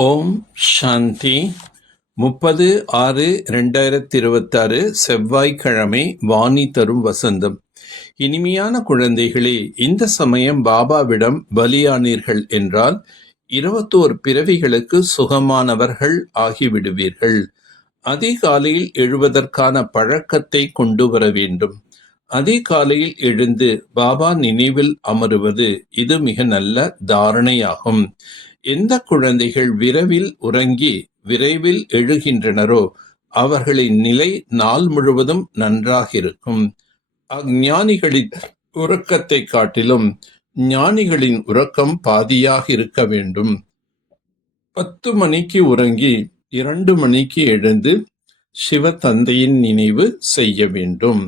ஓம் சாந்தி. 30/6/2026 செவ்வாய்க்கிழமை. வாணி தரும் வசந்தம். இனிமையான குழந்தைகளே, இந்த சமயம் பாபாவிடம் பலியானீர்கள் என்றால் 21 பிறவிகளுக்கு சுகமானவர்கள் ஆகிவிடுவீர்கள். அதிகாலையில் எழுவதற்கான பழக்கத்தை கொண்டு வர வேண்டும். அதிகாலையில் எழுந்து பாபா நினைவில் அமருவது இது மிக நல்ல தாரணையாகும். எந்த குழந்தைகள் விரைவில் உறங்கி விரைவில் எழுகின்றனரோ அவர்களின் நிலை நாள் முழுவதும் நன்றாக இருக்கும். அஞ்ஞானிகளின் உறக்கத்தை காட்டிலும் ஞானிகளின் உறக்கம் பாதியாக இருக்க வேண்டும். 10 மணிக்கு உறங்கி 2 மணிக்கு எழுந்து சிவ தந்தையின் நினைவு செய்ய வேண்டும்.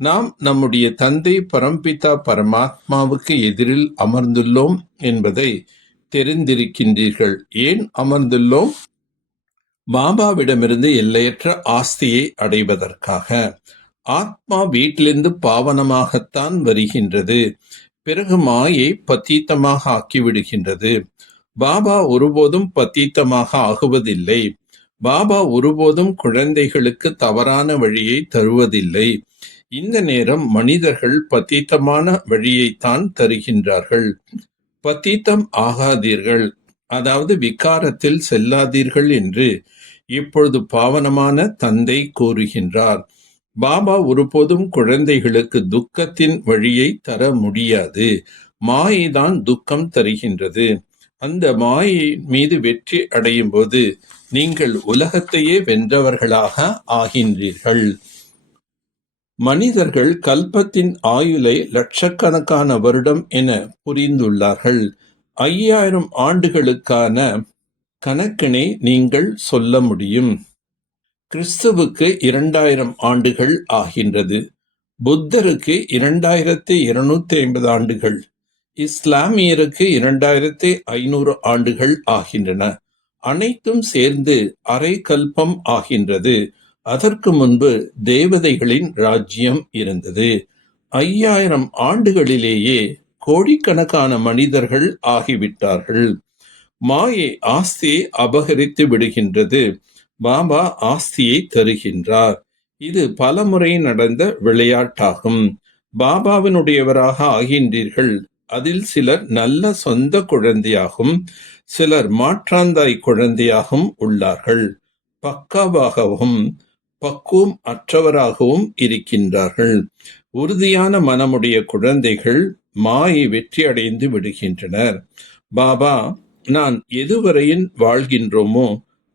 நாம் நம்முடைய தந்தை பரம்பிதா பரமாத்மாவுக்கு எதிரில் அமர்ந்துள்ளோம் என்பதை தெரிந்திருக்கின்றீர்கள். ஏன் அமர்ந்துள்ளோம்? பாபாவிடமிருந்து எல்லையற்ற ஆஸ்தியை அடைவதற்காக. ஆத்மா வீட்டிலிருந்து பாவனமாகத்தான் வருகின்றது. பிறகு மாயை பத்தீத்தமாக ஆக்கிவிடுகின்றது. பாபா ஒருபோதும் பத்தீத்தமாக ஆகுவதில்லை. பாபா ஒருபோதும் குழந்தைகளுக்கு தவறான வழியை தருவதில்லை. இந்த நேரம் மனிதர்கள் பத்தீத்தமான வழியைத்தான் தருகின்றார்கள். பத்தீத்தம் ஆகாதீர்கள், அதாவது விகாரத்தில் செல்லாதீர்கள் என்று இப்பொழுது பாவனமான தந்தை கூறுகின்றார். பாபா ஒருபோதும் குழந்தைகளுக்கு துக்கத்தின் வழியை தர முடியாது. மாயைதான் துக்கம் தருகின்றது. அந்த மாயை மீது வெற்றி அடையும் போது நீங்கள் உலகத்தையே வென்றவர்களாக ஆகின்றீர்கள். மனிதர்கள் கல்பத்தின் ஆயுளை லட்சக்கணக்கான வருடம் என புரிந்துள்ளார்கள். 5000 ஆண்டுகளுக்கான கணக்கினை நீங்கள் சொல்ல முடியும். கிறிஸ்துவுக்கு 2000 ஆண்டுகள் ஆகின்றது. புத்தருக்கு 2250 ஆண்டுகள். இஸ்லாமியருக்கு 2500 ஆண்டுகள் ஆகின்றன. அனைத்தும் சேர்ந்து அரை கல்பம் ஆகின்றது. அதற்கு முன்பு தேவதைகளின் ராஜ்யம் இருந்தது. 5000 ஆண்டுகளிலேயே கோடிக்கணக்கான மனிதர்கள் ஆகிவிட்டார்கள். மாயை ஆஸ்தியை அபகரித்து விடுகின்றது. பாபா ஆஸ்தியை தருகின்றார். இது பலமுறை நடந்த விளையாட்டாகும். பாபாவினுடையவராக ஆகின்றீர்கள். அதில் சிலர் நல்ல சொந்த குழந்தையாகவும் சிலர் மாற்றாந்தாய் குழந்தையாகவும் உள்ளார்கள். பக்காவாகவும் பக்குவம் அற்றவராகவும் இருக்கின்றார்கள். உறுதியான மனமுடைய குழந்தைகள் மாயை வெற்றி அடைந்து விடுகின்றனர். பாபா, நான் எதுவரையில் வாழ்கின்றோமோ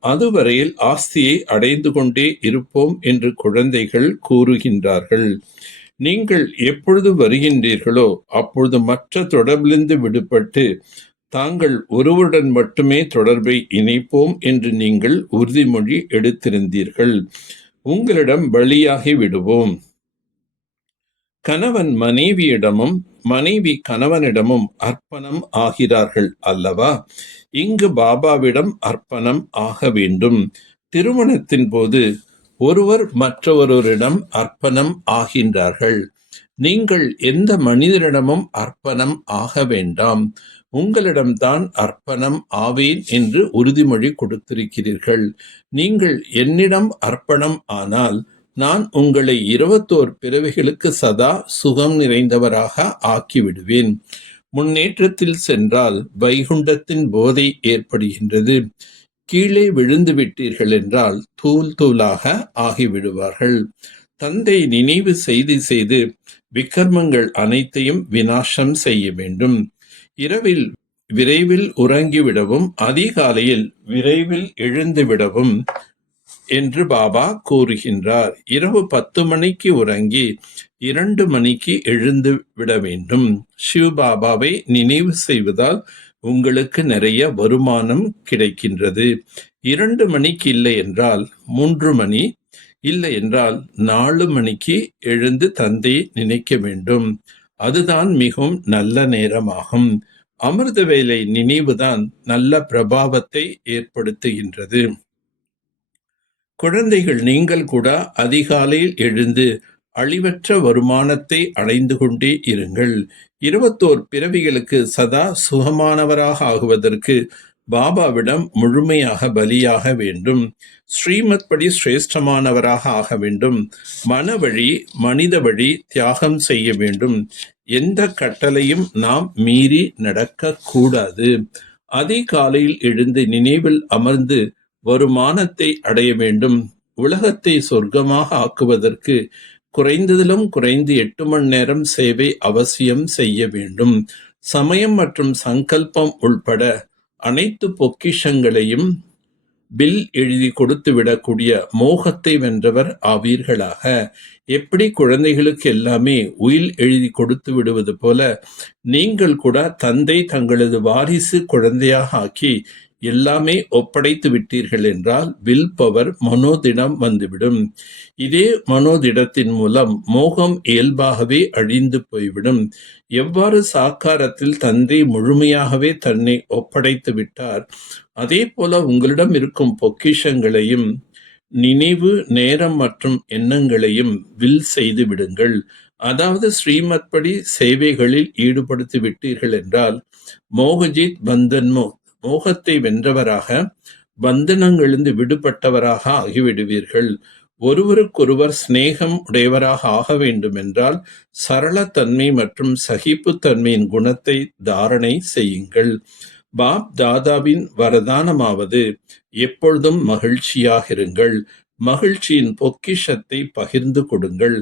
அதுவரையில் ஆஸ்தியை அடைந்து கொண்டே இருப்போம் என்று குழந்தைகள் கூறுகின்றார்கள். நீங்கள் எப்பொழுது வருகின்றீர்களோ அப்பொழுது மற்ற தொடர்பிலிருந்து விடுபட்டு தாங்கள் ஒருவருடன் மட்டுமே தொடர்பை இணைப்போம் என்று நீங்கள் உறுதிமொழி எடுத்திருந்தீர்கள். உங்களிடம் பலியாகி விடுவோம். கணவன் மனைவியிடமும் மனைவி கணவனிடமும் அர்ப்பணம் ஆகிறார்கள் அல்லவா? இங்கு பாபாவிடம் அர்ப்பணம் ஆக வேண்டும். திருமணத்தின் போது ஒருவர் மற்றொருவரிடம் அர்ப்பணம் ஆகின்றார்கள். நீங்கள் எந்த மனிதரிடமும் அர்ப்பணம் ஆக வேண்டாம். உங்களிடம்தான் அர்ப்பணம் ஆவேன் என்று உறுதிமொழி கொடுத்திருக்கிறீர்கள். நீங்கள் என்னிடம் அர்ப்பணம் ஆனால் நான் உங்களை 21 பிறவிகளுக்கு சதா சுகம் நிறைந்தவராக ஆக்கிவிடுவேன். முன்னேற்றத்தில் சென்றால் வைகுண்டத்தின் போதை ஏற்படுகின்றது. கீழே விழுந்து விட்டீர்கள் என்றால் தூள் தூளாக ஆகிவிடுவார்கள். தந்தை நினைவு செய்து விக்ரமங்கள் அனைத்தையும் விநாசம் செய்ய வேண்டும். இரவில் விரைவில் உறங்கிவிடவும் அதிகாலையில் விரைவில் எழுந்துவிடவும் என்று பாபா கூறுகின்றார். இரவு 10 மணிக்கு உறங்கி 2 மணிக்கு எழுந்து விட வேண்டும். சிவபாபாவை நினைவு செய்வதால் உங்களுக்கு நிறைய வருமானம் கிடைக்கின்றது. 2 மணிக்கு இல்லை என்றால் 3 மணி, இல்லை என்றால் 4 மணிக்கு எழுந்து தந்தையை நினைக்க வேண்டும். அதுதான் மிகவும் நல்ல நேரமாகும். அமிர்த வேலை நினைவுதான் நல்ல பிரபாவத்தை ஏற்படுத்துகின்றது. குழந்தைகள், நீங்கள் கூட அதிகாலையில் எழுந்து அழிவற்ற வருமானத்தை அடைந்து கொண்டே இருங்கள். 21 பிறவிகளுக்கு சதா சுகமானவராக ஆகுவதற்கு பாபாவிடம் முழுமையாக பலியாக வேண்டும். ஸ்ரீமத் படி சிரேஷ்டமானவராக ஆக வேண்டும். மனவழி மனித வழி தியாகம் செய்ய வேண்டும். எந்த கட்டளையும் நாம் மீறி நடக்கக்கூடாது. அதிகாலையில் எழுந்து நினைவில் அமர்ந்து வருமானத்தை அடைய வேண்டும். உலகத்தை சொர்க்கமாக ஆக்குவதற்கு குறைந்ததிலும் குறைந்து 8 மணி நேரம் சேவை அவசியம் செய்ய வேண்டும். சமயம் மற்றும் சங்கல்பம் உள்பட அனைத்து பொக்கிஷங்களையும் பில் எழுதி கொடுத்து விடக்கூடிய மோகத்தை வென்றவர் ஆவீர்களாக. எப்படி குழந்தைகளுக்கு எல்லாமே உயில் எழுதி கொடுத்து விடுவது போல நீங்கள் கூட தந்தை தங்களது வாரிசு குழந்தையாக ஆக்கி எல்லாமே ஒப்படைத்து விட்டீர்கள் என்றால் வில் பவர் மனோதிடம் வந்துவிடும். இதே மனோதிடத்தின் மூலம் மோகம் இயல்பாகவே அழிந்து போய்விடும். எவ்வாறு சாக்காரத்தில் தந்தை முழுமையாகவே தன்னை ஒப்படைத்து விட்டார், அதே போல உங்களிடம் இருக்கும் பொக்கிஷங்களையும் நினைவு நேரம் மற்றும் எண்ணங்களையும் வில் செய்து விடுங்கள். அதாவது ஸ்ரீமத் படி சேவைகளில் ஈடுபடுத்தி விட்டீர்கள் என்றால் மோகஜித் பந்தன்மோ மோகத்தை வென்றவராக பந்தனங்களிலிருந்து விடுபட்டவராக ஆகிவிடுவீர்கள். ஒருவருக்கொருவர் சிநேகம் உடையவராக ஆக வேண்டும் என்றால் சரளத்தன்மை மற்றும் சகிப்புத்தன்மையின் குணத்தை தாரணை செய்யுங்கள். பாப் தாதாவின் வரதானமாவது எப்பொழுதும் மகிழ்ச்சியாக இருங்கள். மகிழ்ச்சியின் பொக்கிஷத்தை பகிர்ந்து கொடுங்கள்.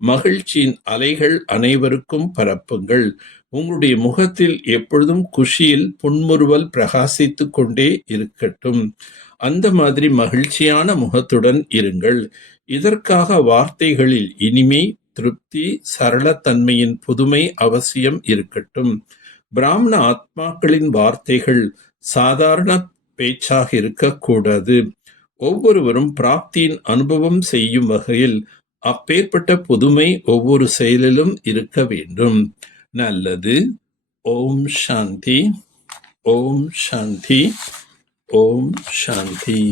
மகிழ்ச்சியின் அலைகள் அனைவருக்கும் பரப்புங்கள். உங்களுடைய முகத்தில் எப்பொழுதும் குஷியில் புன்முறுவல் பிரகாசித்துக் கொண்டே இருக்கட்டும். அந்த மாதிரி மகிழ்ச்சியான முகத்துடன் இருங்கள். இதற்காக வார்த்தைகளில் இனிமை, திருப்தி, சரளத்தன்மையின் புதுமை அவசியம் இருக்கட்டும். பிராமண ஆத்மாக்களின் வார்த்தைகள் சாதாரண பேச்சாக இருக்கக்கூடாது. ஒவ்வொருவரும் பிராப்தியின் அனுபவம் செய்யும் வகையில் அப்பேற்பட்ட புதுமை ஒவ்வொரு செயலிலும் இருக்க வேண்டும். நல்லது. ஓம் சாந்தி. ஓம் சாந்தி. ஓம் சாந்தி.